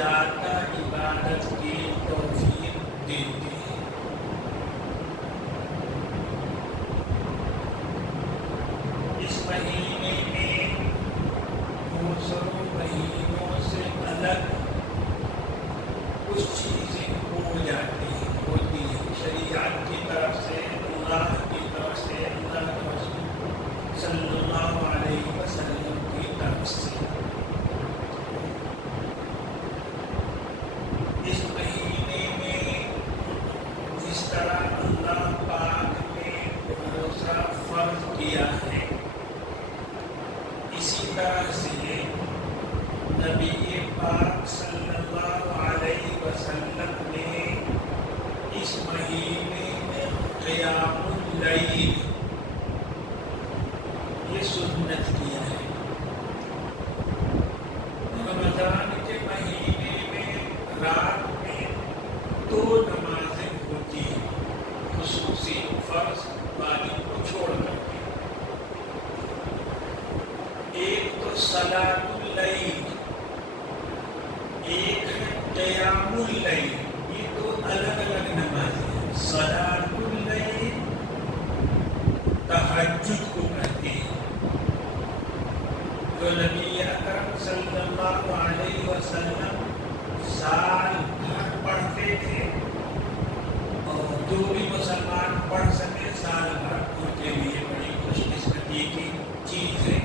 زیادہ عبادت کی توفیق دیتے ہیں۔ اس مہینے میں دوسروں مہینوں سے الگ کچھ چیزیں ہو جاتی ہیں، ہوتی ہیں، شریعت کی طرف سے، اللہ کی طرف سے، اللہ کے رسول صلی اللہ علیہ وسلم کی طرف سے۔ اس مہینے میں جس طرح اللہ پاک نے روزہ فرض کیا ہے، اسی طرح سے نبی پاک صلی اللہ علیہ وسلم نے اس مہینے میں قیام اللیل یہ سنت کیا ہے۔ رمضان کے مہینے میں رات میں 2 نمازیں ہوتی ہیں، خصوصی فرض واجب کو چھوڑ کر کے۔ ایک تو صلاۃ اللیل، ایک ہے قیام اللیل، یہ 2 الگ الگ نمازیں ہیں۔ صلاۃ اللیل تہجد کو کہتے ہیں، جو نبی اکرم صلی اللہ علیہ وسلم سال بھر پڑھتے تھے، اور جو بھی مسلمان پڑھ سکے سال بھر ان کے لیے بڑی خوش قسمتی کی چیز ہے۔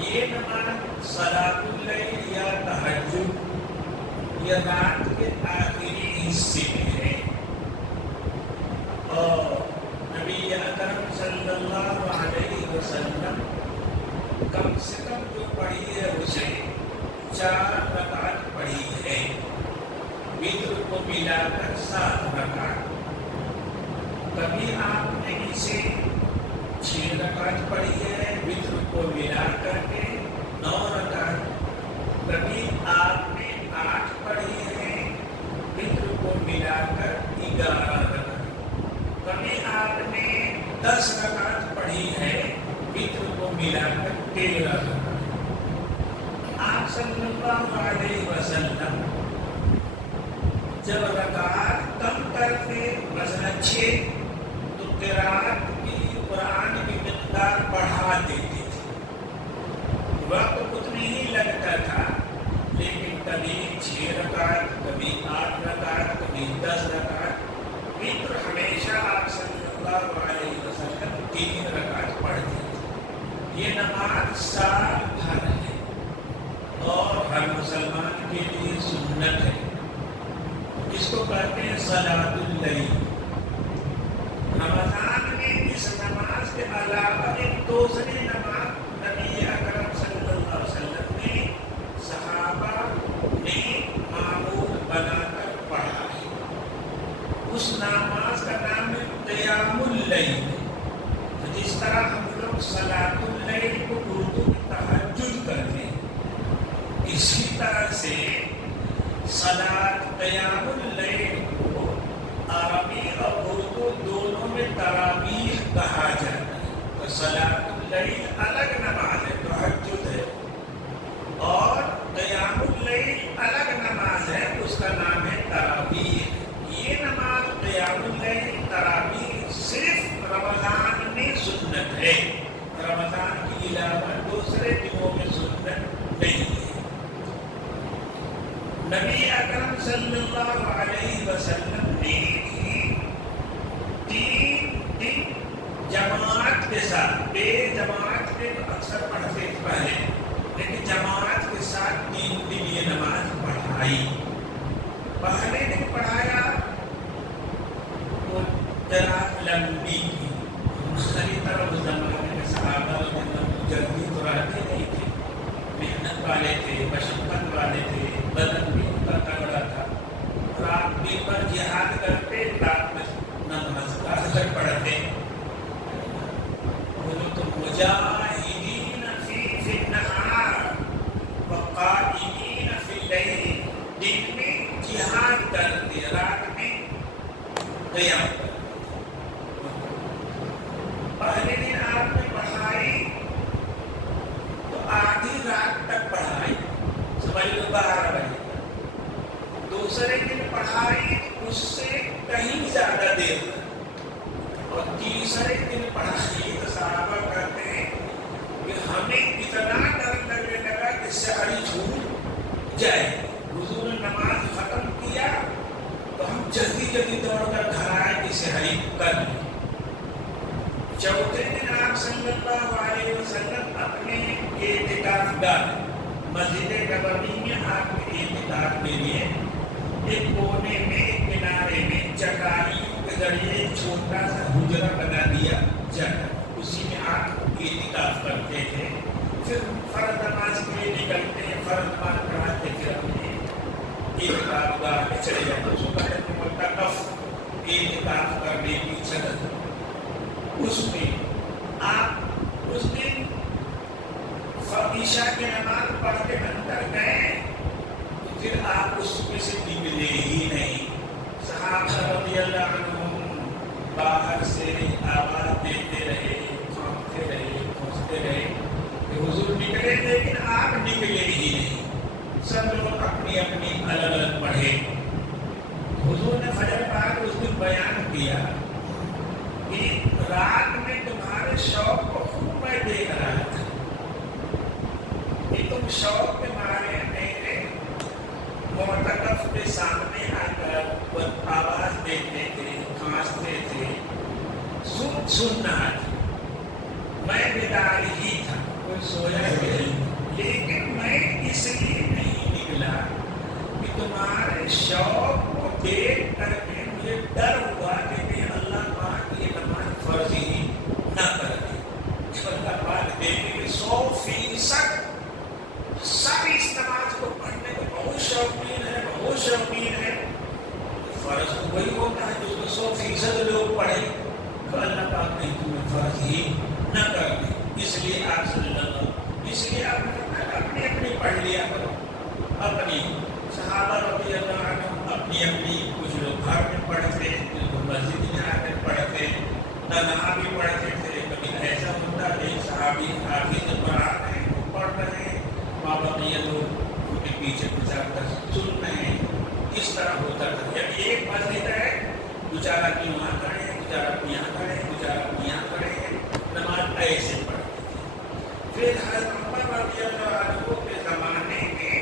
یہ نماز صلاۃ اللیل یا تہجد یہ رات کے آخری حصے میں ہے، اور نبی اکرم صلی اللہ علیہ وسلم کم سے کم جو پڑھی ہے اسے 4 رکعت پڑھی ہے، وتر کو ملا کر 7 رکعت۔ کبھی آپ نے اسے 6 رکعت پڑھی ہے، وتر کو ملا کر کے 9 رکعت۔ کبھی آپ نے 8 پڑھی ہے، وتر کو ملا کر 11 رکعت۔ کبھی آپ نے 10 رکعت پڑھی ہے، وتر کو ملا کر 13 رکعت۔ آپ صلی اللہ علیہ وسلم جب رکعات کم کرتے مثلا 6 تو قرات کی قرآن کی مقدار بڑھا دیتے تھے، وقت اتنی ہی لگتا تھا، لیکن کبھی 6 رکعت، کبھی 8 رکعت، کبھی 10 رکعت۔ وتر ہمیشہ آپ صلی اللہ علیہ وسلم 3 رکعت پڑھتے تھے۔ یہ نماز سال بھر ہے اور ہر مسلمان کے لیے سنت ہے، اس کو کہتے ہیں صلاۃ اللیل۔ رمضان میں اس نماز کے علاوہ ایک دوسری نماز نبی اکرم صلی اللہ علیہ وسلم نے صحابہ نے معمول بنا کر پڑھا ہے، اس نماز کا نام ہے قیام اللیل۔ جس طرح ہم لوگ صلاۃ اللیل کو اردو میں تہجد کرتے ہیں، اسی طرح سے صلاۃ قیام اللیل کو عربی اور اردو دونوں میں تراویح کہا جاتا ہے۔ تو صلاۃ اللیل الگ نماز ہے، تہجد ہے، اور قیام اللیل الگ نماز ہے، اس کا نام ہے تراویح۔ یہ نماز قیام اللیل تراویح صرف رمضان میں سنت ہے، رمضان کے علاوہ دوسرے دنوں میں سنت نہیں ہے۔ نبی اکرم صلی اللہ علیہ وسلم نے 3 دن جماعت کے ساتھ، بے جماعت کے تو اکثر پڑھتے تھے پہلے، لیکن جماعت کے ساتھ 3 دن یہ نماز پڑھائی۔ پہلے دن پڑھایا تو قرات لمبی کی، دوسری طرف اس زمانے میں صحابہ جلدی تو رہتے نہیں تھے، محنت والے تھے، مشقت والے تھے، بدن بھی ان کا تگڑا تھا، رات دن پر جہاد کرتے، رات میں نماز اثر پڑھتے۔ بولو تو مجاہدین فی النہار وقائمین فی اللیل، دن میں جہاد کرتے، رات میں قیام کرتے۔ پہلے دن آپ نے پڑھائی تو آدھی رات تک پڑھائی، فجر 12 بجے دوسرے دن پڑھائی اس سے کہیں زیادہ دیر تک، اور تیسرے دن پڑھائی تو صحابہ کہتے ہیں کہ ہمیں اتنا ڈر لگنے لگا کہ سحری چھوٹ جائے. حضور نے نماز ختم کیا تو ہم جلدی جلدی دوڑ کر گھر آئے کہ سحری کر لیں. چوتھے دن آپ صلی اللہ علیہ وسلم اپنے اعتکاف گاہ مسجد نبوی میں آپ کے اعتکاف کے لیے ایک کونے میں ایک کنارے میں چٹائیوں کے ذریعے ایک چھوٹا سا حجرہ بنا دیا جاتا، اسی میں آپ اعتکاف کرتے تھے. پھر فرض نماز کے لیے نکلتے ہیں، فرض نماز پڑھاتے، پھر اپنے اعتکاف گاہ میں چلے جاتے. اس کو کہتے ہیں معتکف، اعتکاف کرنے کی جگہ. اس میں آپ اس دن عشاء کی نماز پڑھ کے اندر گئے تو پھر آپ اس میں سے نکلے ہی نہیں. صحابہ رضی اللہ عنہم باہر سے آواز دیتے رہے، کھانکتے رہے، پہنچتے رہے کہ حضور نکلے، لیکن آپ نکلے ہی نہیں. سب لوگ اپنی اپنی الگ الگ پڑھے. حضور نے فجر بعد اس دن بیان کیا کہ رات میں تمہارے شوق کو خوب میں دیکھ رہا تھا کہ تم شوق کے مارے میرے معتکف کے سامنے آ کر آواز دیتے تھے، کھانستے تھے، سننا تھا. میں بیدار ہی تھا، کوئی سویا نہیں، لیکن میں اس لیے نہیں نکلا کہ تمہارے شوق کو دیکھ کر کے مجھے ڈر ہوا کہ اللہ پاک یہ نماز فرض ہی نہ کر دے. اللہ پاک دیکھیں کہ 100% سب اس نماز کو پڑھنے کو بہت شوقین ہے، بہت شوقین ہے. فرض تو وہی ہوتا ہے جو 100% لوگ پڑھیں، تو اللہ پاک نے تمہیں فرض ہی نہ کر دے. اس لیے آپ صلی اللہ علیہ وسلم، اس لیے آپ نے اپنی اپنی پڑھ لیا کرو. اپنی صحابہ رضی اللہ عنہ اپنی اپنی، کچھ لوگ گھر میں پڑھتے، کچھ لوگ مسجد میں آ کر پڑھتے، تنہا بھی پڑھتے تھے. کبھی ایسا ہوتا ایک صحابی حافظ قرآن ہے، وہ پڑھ رہے ہیں، ماں باپ یہ لوگ ان کے پیچھے پچھا کر سن رہے ہیں. اس طرح ہوتا تھا. جب ایک مسجد ہے، بیچارہ کی وہاں کھڑے ہیں، بیچارہ یہاں کھڑے ہیں، بیچارہ یہاں کھڑے ہیں، نماز ایسے پڑھتے تھے. پھر حضرت عمر رضی اللہ عنہ کے زمانے میں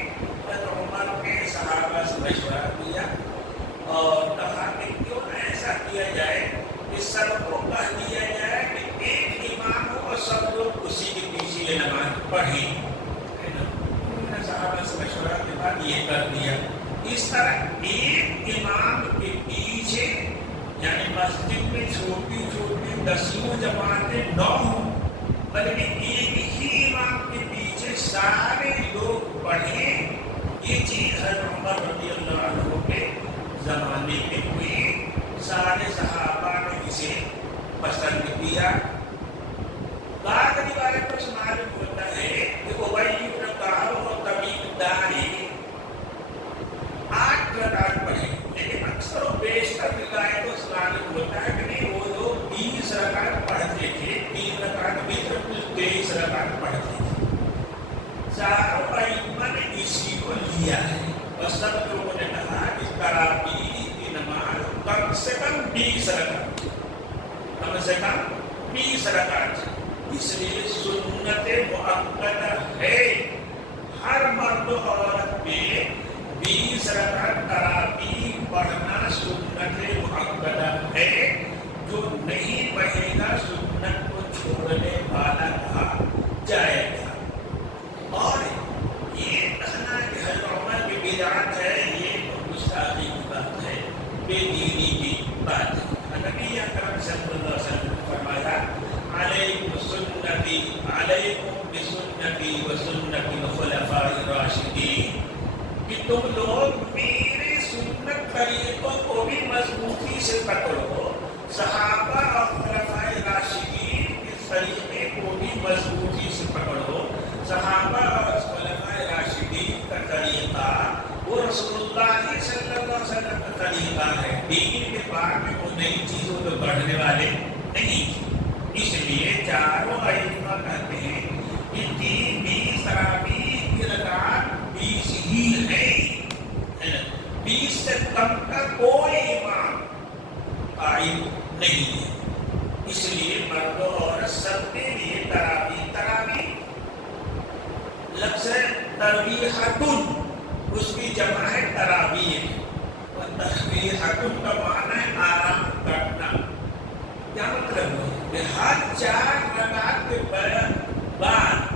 حضرت عمر نے صحابہ سے مشورہ کیا اور کہا کہ کیوں نہ ایسا کیا جائے کہ سب کو کہہ دیا جائے کہ ایک امام ہو اور سب لوگ اسی کے پیچھے یہ نماز پڑھیں. انہوں نے صحابہ سے مشورہ کے بعد یہ کر دیا. اس طرح ایک امام کے پیچھے، یعنی مسجد میں چھوٹی چھوٹی 10 جماعتیں نہ ہوں، بلکہ ایک ہی امام کے پیچھے سارے لوگ پڑھیں. یہ چیز حضرت عمر رضی اللہ عنہ کے زمانے میں ہوئی. سارے صحابہ نے اسے پسند کیا. بعض روایتوں سے معلوم ہوتا ہے کہ ابی بن کعب اور تمیم داری 8 رکعت پڑھے، لیکن اکثر و بیشتر روایتوں سے معلوم ہوتا ہے کہ نہیں، وہ لوگ 20 رکعت پڑھتے تھے. 3 رکعت بھی 23 رکعت پڑھتے تھے. چاروں ائمہ نے اسی کو لیا ہے اور سب لوگوں نے کہا کہ تراویح کی نماز کم سے کم 20 رکعت، کم سے کم 20 رکعت. اس لیے سنت مؤکدہ ہے ہر مرد و عورت میں 20 رکعت تراویح پڑھنا سنت مؤکدہ ہے. جو نہیں پڑھے گا سنت کو چھوڑنے والا کہا جائے گا. اور یہ کہنا کہ حضرت عمر کی بدعت ہے، یہ گستاخی کی بات ہے، بے دینی کی بات ہے. نبی اکرم صلی اللہ علیہ وسلم نے فرمایا علیکم سنتی، علیکم بسنتی و سنت الخلفاء الراشدین، کہ تم لوگ میرے سنت طریقوں کو بھی مضبوطی سے پکڑو، صحابہ اور خلفاء راشدین کے طریقے کو بھی مضبوطی سے پکڑو. صحابہ اور خلفاء راشدین کا طریقہ وہ رسول اللہ صلی اللہ علیہ وسلم کا طریقہ ہے. دین کے بارے میں وہ نئی چیزوں پہ بڑھنے والے نہیں تھے. اس لیے چاروں ائمہ کہتے ہیں کہ 20 تراویح کی رکعت 20 ہی نہیں ہے. اس لیے مرد و عورت سب کے لیے تراویح لفظ ہے ترویحتن، اس کی جمع ہے تراویح. ترویحتن کا معنی ہے آرام کرنا. کیا مطلب ہے کہ ہر 4 رکعت کے بعد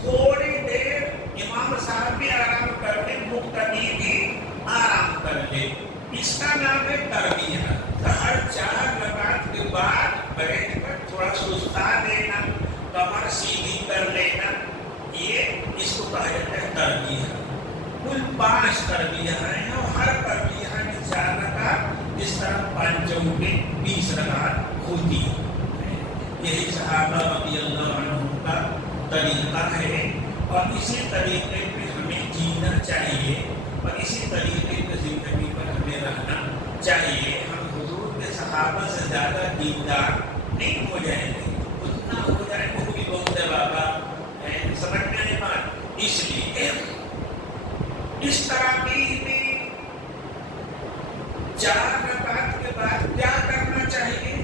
تھوڑی دیر امام صاحب بھی آرام کر لے، مقتدی بھی آرام کر لے. اس کا نام ہے ترویح. ہر 4 رکعت کے بعد بیٹھ کر تھوڑا سستا دینا، کمر سیدھی کر لینا، یہ اس کو کہا جاتا ہے ترویح. کل 5 ترویح ہیں اور ہر ترویح میں 4 رکعت، اس طرح 5 چوکے 20 رکعت ہوتی ہے. یہی صحابہ رضی اللہ عنہم کا طریقہ ہے اور اسی طریقے پہ ہمیں جینا چاہیے اور اسی طریقے پہ زندگی پر ہمیں رہنا چاہیے. ہم حضور کے صحابہ سے زیادہ دیندار نہیں ہو جائیں گے، اتنا ہو جائے وہ بھی بہت ہے بابا. سمجھنے کی بات. اس لیے اس طرح بھی 4 رکعت کے بعد کیا کرنا چاہیے؟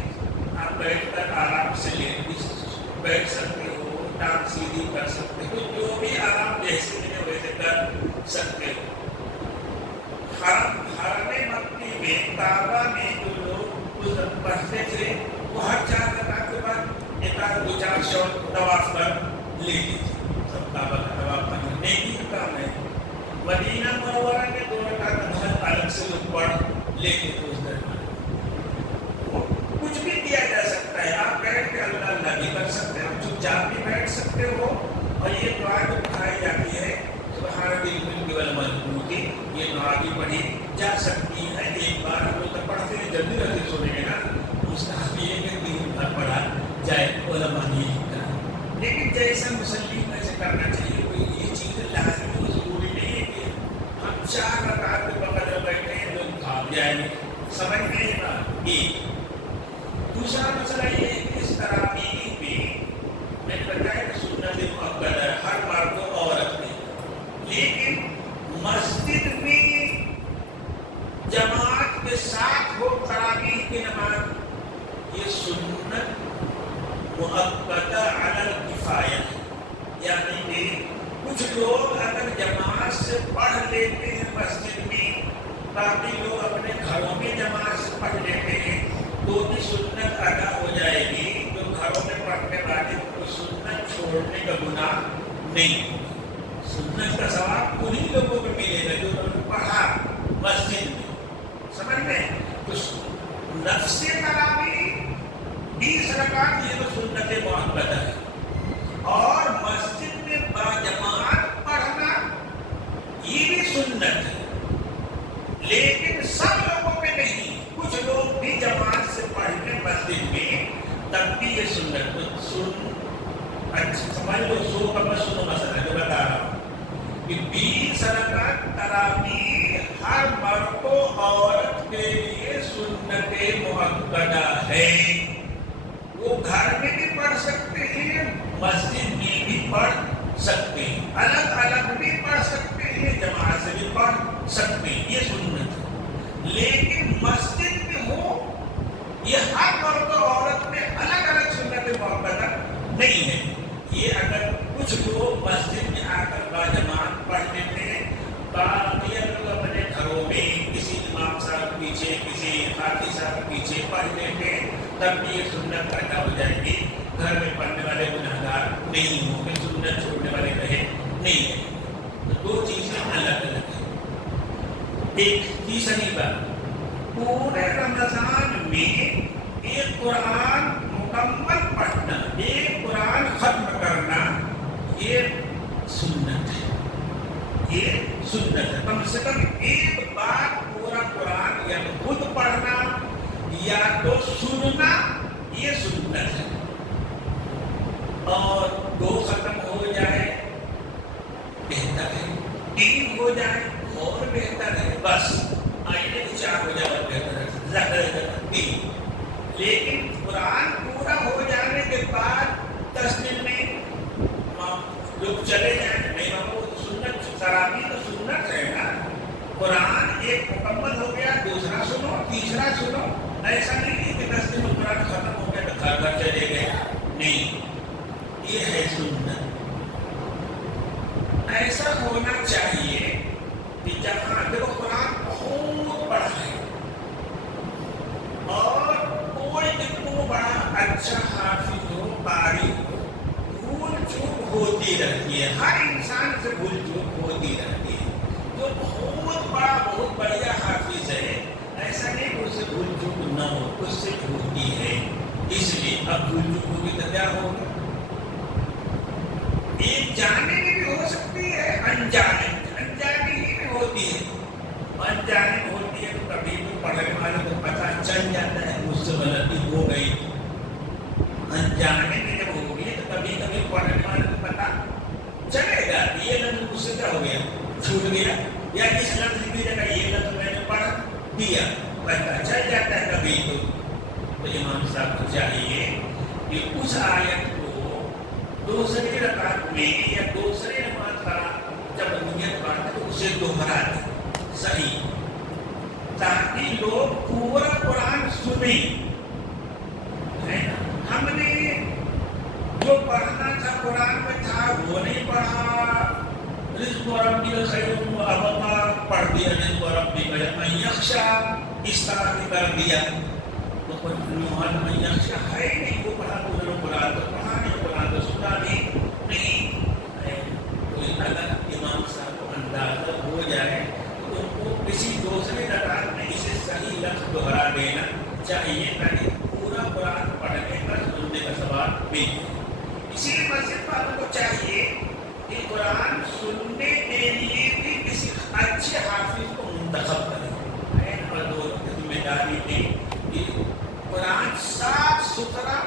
آپ بیٹھ کر آرام سے بیٹھ سکتے ہو، ٹانگ سیدھی کر سکتے ہو، جو بھی آرام جیسے ملے ویسے کر سکتے ہو. حرم مکی میں کعبہ میں جو لوگ پڑھتے تھے وہ ہر 4 رکعت کے بعد ایک آدھ 2-4 شوق طواف کر لیتے تھے. سب کعبہ کا طواف کرنا نیکی کا کام ہے. مدینہ منورہ میں 2 رکعت بہت الگ سے لوگ پڑھ لیتے تھے. اس درمیان کچھ بھی کیا جا سکتا ہے. آپ بیٹھ کے اللہ اللہ بھی کر سکتے ہو، چپ چاپ بھی بیٹھ سکتے ہو. اور یہ دعا جو پڑھائی جاتی ہے سبحان ذی الملک والملکوت، یہ دعا بھی پڑھی جا سکتی ہے. ایک بار ہم لوگ پڑھتے ہیں جلدی رہتے سونے کے نا، اس کا یہ کہ 3 بار پڑھا جائے، علماء نے لکھا. لیکن جیسا مسلم ویسے کرنا چاہیے. کوئی یہ چیز لازمی و ضروری نہیں ہے کہ ہم 4 رکعت کے بغیر بیٹھے ہیں لوگ بھاگ جائیں گے. سمجھ میں یہ بات. ایک دوسرا مسئلہ یہ ہے کہ اس تراویح میں نے بتایا کہ سنت مؤکد ہے ہر مرد و عورت میں، لیکن مسجد میں جماعت کے ساتھ ہو تراویح کی نماز، یہ سنت مؤکدہ علی الکفایہ ہے. یعنی کہ کچھ لوگ اگر جماعت سے پڑھ لیتے ہیں مسجد میں، باقی لوگ اپنے گھروں میں جماعت سے پڑھ لیتے ہیں تو بھی سنت ادا ہو جائے گی. جو گھروں میں پڑھنے والے کو سنت چھوڑنے کا گناہ نہیں ہوگا. سنت کا ثواب انہیں لوگوں کو ملے گا جو لوگوں نے پڑھا مسجد میں. سمجھ میں تو نفس تراویح 20 رکعت یہ تو سنت مؤکدہ ہے. اور مسجد میں باجماعت پڑھنا یہ بھی سنت ہے، لیکن سب لوگوں پہ نہیں. کچھ لوگ بھی جماعت سے پڑھنے مسجد میں تب بھی یہ سنت اچھا سمجھ لو. 100 کا میں سنو مسئلہ جو بتا رہا ہوں کہ 20 رکعت تراویح ہر مرد و عورت کے لیے سنت مؤکدہ ہے. وہ گھر میں بھی پڑھ سکتے ہیں، مسجد میں بھی پڑھ سکتے ہیں، الگ الگ بھی پڑھ سکتے ہیں، جماعت سے بھی پڑھ سکتے ہیں. یہ سنت ہے. لیکن مسجد میں ہو یہ ہر مرد و عورت میں الگ الگ سنت مؤکدہ نہیں ہے. یہ اگر کچھ لوگ مسجد میں آ کر باجماعت پڑھ لیتے ہیں، باقی لوگ اپنے گھروں میں کسی امام صاحب پیچھے کسی خاطی صاحب پیچھے پڑھ لیتے ہیں، تب بھی یہ سنت ادا ہو جائے گی. گھر میں پڑھنے والے گنہگار نہیں ہوں گے، سنت چھوڑنے والے کہے نہیں ہے. تو 2 چیزیں الگ الگ ہیں. ایک تیسری بات، پورے رمضان میں ایک قرآن مکمل پڑھنا، ایک قرآن ختم کرنا، یہ سنت ہے. یہ سنت ہے. کم سے کم ایک بار پورا قرآن یا خود پڑھنا یا تو سننا، یہ سنت ہے. اور 2 ختم ہو جائے بہتر ہے، 3 ہو جائے اور بہتر ہے. بس آئینے 4 ہو جائے اور بہتر ہے، زیادہ 3. لیکن قرآن پورا ہو جانے کے بعد 10 دن میں لوگ چلے جائیں نہیں. وہ سنت تراویح تو سنت ہے نا. قرآن ایک مکمل ہو گیا، دوسرا سنو، تیسرا سنو. ایسا نہیں ہے کہ 10 ایسا ہونا چاہیے کہ جہاں دیکھو قرآن بہت بڑا ہے اور کوئی کتنا بڑا اچھا حافظ ہو قاری ہو بھول چوک ہوتی رہتی ہے، ہر انسان سے بھول چوک ہوتی رہتی ہے. جو بہت بڑا بہت بڑھیا حافظ ہے ایسا نہیں کہ اس سے بھول چوک نہ ہو، اس سے ہوتی ہے. اس لیے اب بھول چوک ہوگی تو کیا ہوگا؟ ایک جانے میں بھی ہو سکتی ہے، انجانے ہی میں ہوتی ہے. انجانے میں ہوتی ہے تو کبھی بھی پڑھنے والے کو پتہ چل جاتا ہے مجھ سے غلطی ہو گئی. انجانے میں جب ہوگی تو کبھی کبھی پڑھنے والے کو پتہ چلے گا یہ لفظ مجھ سے کیا ہو گیا، چھوٹ گیا، یا کس لفظ کی جگہ یہ لفظ میں نے پڑھ دیا، پتہ چل جاتا ہے کبھی تو امام صاحب کو چاہیے کہ اس آیت کو دوسری رکعت میں یا دوسرے نماز کا جب نیت پڑھتے تو اسے دوہرا دیں صحیح، تاکہ لوگ پورا قرآن سنیں. ہم نے جو پڑھنا تھا قرآن میں تھا وہ نہیں پڑھا، رزق ربی خیر و ابقا پڑھ دیا، رزق ربی من یخشا اس طرح بھی کر دیا. تو قرآن من یخشا ہے نہیں، وہ پڑھا تو قرآن تو پڑھا نہیں، قرآن تو سنا نہیں. کوئی اگر امام صاحب کو اندازہ ہو جائے تو ان کو کسی دوسرے رکعت میں اسے صحیح لفظ دوہرا دینا چاہیے تاکہ پورا قرآن پڑھنے کا سننے کا ثواب مل جائے. اسی لیے مسجد والوں کو چاہیے کہ قرآن سننے کے لیے بھی کسی اچھے حافظ کو منتخب کریں. اور دونوں کی ذمہ داری تھی کہ قرآن صاف ستھرا،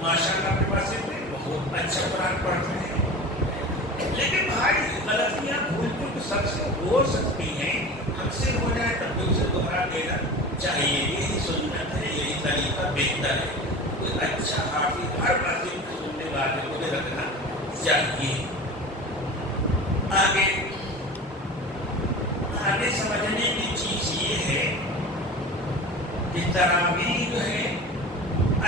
ماشاء اللہ اپنے مسجد میں بہت اچھا قرآن پڑھتے ہیں، لیکن بھائی غلطیاں بھول چوک سب سے ہو سکتی ہیں، ہم سے ہو جائے تب بھی اسے دوہرا دینا چاہیے. یہی سنت ہے، یہی طریقہ بہتر ہے. کوئی اچھا حافظ ہر مسجد میں سننے والے کو بھی رکھنا چاہیے. آگے سمجھنے کی چیز یہ ہے کہ تراویح جو ہے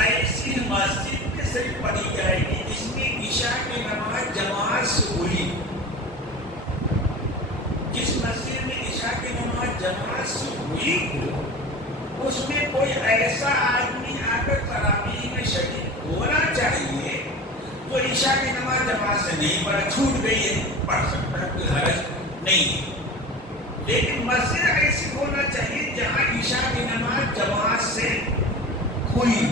ایسی مسجد میں صرف پڑھی جائے گی جس میں عشاء کی نماز جماعت سے ہوئی. جس مسجد میں عشاء کی نماز جماعت سے ہوئی ہو اس میں کوئی ایسا آدمی آ کر تراویح میں شریک ہونا چاہیے جو عشاء کی نماز جماعت سے نہیں پڑھا، چھوٹ گئی ہے، پڑھ سکتا ہے، کوئی حرج نہیں ہے. لیکن مسجد ایسی ہونا چاہیے جہاں عشاء کی نماز جماعت سے ہوئی.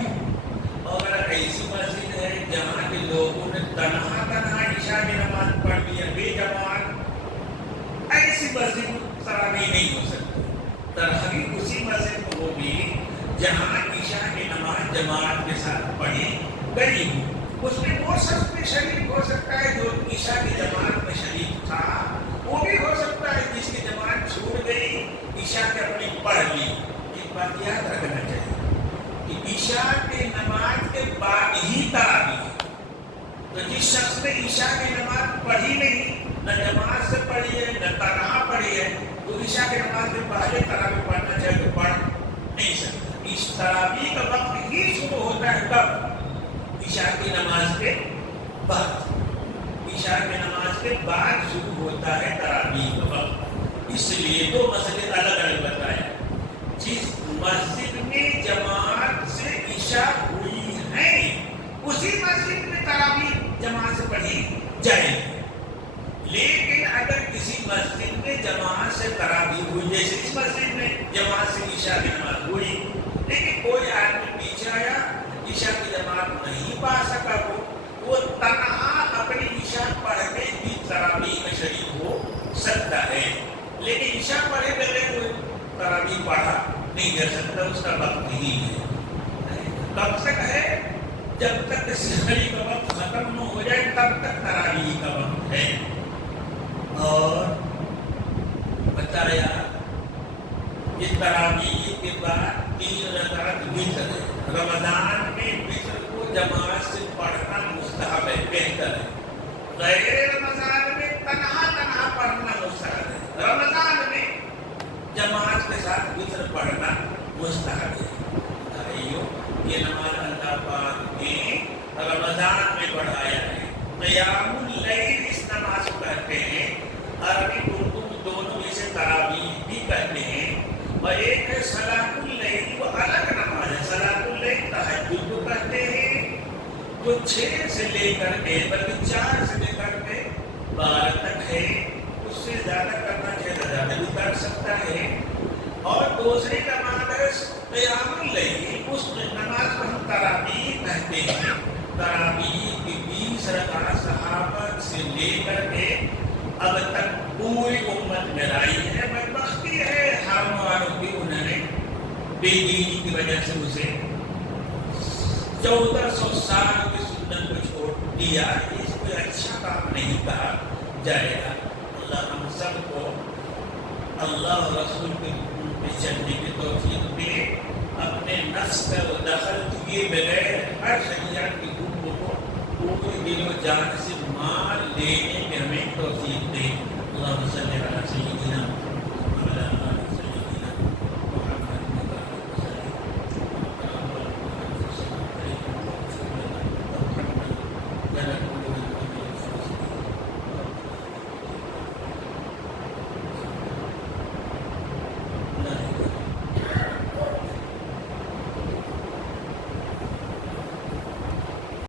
اور ایسی مسجد ہے جہاں کے لوگوں نے تنہا عشاء کی نماز پڑھ لی ہے بے جماعت، ایسی مسجد تراویح نہیں ہو سکتی. تراویح اسی مسجد میں ہوگی جہاں عشاء کی نماز جماعت کے ساتھ پڑھی گئی ہو. اس میں وہ شخص بھی شریک ہو سکتا ہے جو عشاء کی جماعت میں شریک تھا، وہ بھی ہو سکتا ہے جس کی جماعت چھوٹ گئی عشاء کی اپنی پڑھ لی. ایک بات یاد رکھنا چاہیے کہ عشاء کی نماز کے بعد ہی تراویح ہے. تو جس شخص نے عشاء کی نماز پڑھی نہیں، نہ جماعت سے پڑھی ہے نہ تنہا پڑھی ہے، تو عشاء کی نماز کے پہلے تراویح پڑھنا چاہے تو پڑھ نہیں سکتا. اس تراویح کا وقت ہی شروع ہوتا ہے کب؟ عشاء کی نماز کے بعد. عشاء کی نماز کے بعد شروع ہوتا ہے تراویح کا وقت. اس لیے دو مسجد الگ الگ بتائے. جس مسجد میں جماعت سے عشاء ہوئی ہے اسی مسجد میں تراویح جماعت سے پڑھی جائے گی. لیکن اگر کسی مسجد میں جماعت سے تراویح ہوئی، جیسے اس مسجد میں جماعت سے عشاء کی نماز ہوئی لیکن کوئی آدمی پیچھے آیا عشاء کی جماعت نہیں پا سکا، وہ تنہا اپنی عشاء پڑھ کے بھی تراویح میں شریک ہو سکتا ہے. لیکن عشاء پڑھے بغیر کوئی تراویح پڑھا نہیں کر سکتا، اس کا وقت ہی ہے. کب تک ہے؟ جب تک سحری کا وقت ختم نہ ہو جائے تب تک تراویح کا وقت ہے. اور بتایا کہ تراویح کے بعد 3 رکعت وتر ہے. رمضان میں وتر کو جماعت سے پڑھنا مستحب ہے، بہتر ہے. غیر رمضان میں تنہا پڑھنا مستحب ہے، رمضان میں جماعت کے ساتھ وتر پڑھنا مستحب ہے. یہ نماز اللہ پاک نے رمضان میں پڑھایا ہے. قیام اللیل اس نماز کو کہتے ہیں جو 6 سے لے کر کے بلکہ 4 سے لے کر کے 12 تک ہے، اس سے زیادہ کرنا چاہے تو زیادہ بھی کر سکتا ہے۔ اور دوسری نماز قیام اللیل، اس نماز کو ہم تراویح کہتے ہیں۔ تراویح کی 20 رکعت صحابہ سے لے کر کے اب تک پوری امت میں لائی ہے۔ بدبختی ہے ہم والوں کی، انہوں نے بے دینی کی وجہ سے اسے 1400 سال کی سنت کو چھوڑ دیا۔ اس کو اچھا کام نہیں کہا جائے گا۔ اللہ ہم سب کو اللہ اور رسول کے حکم پہ چلنے کی توفیق دے، اپنے نفس کا دخل کیے بغیر ہر شریعت کی حکم کو پورے دل و جان سے مان لینے کی ہمیں توفیق دے۔ اللہ صلی اللہ علیہ وسلم۔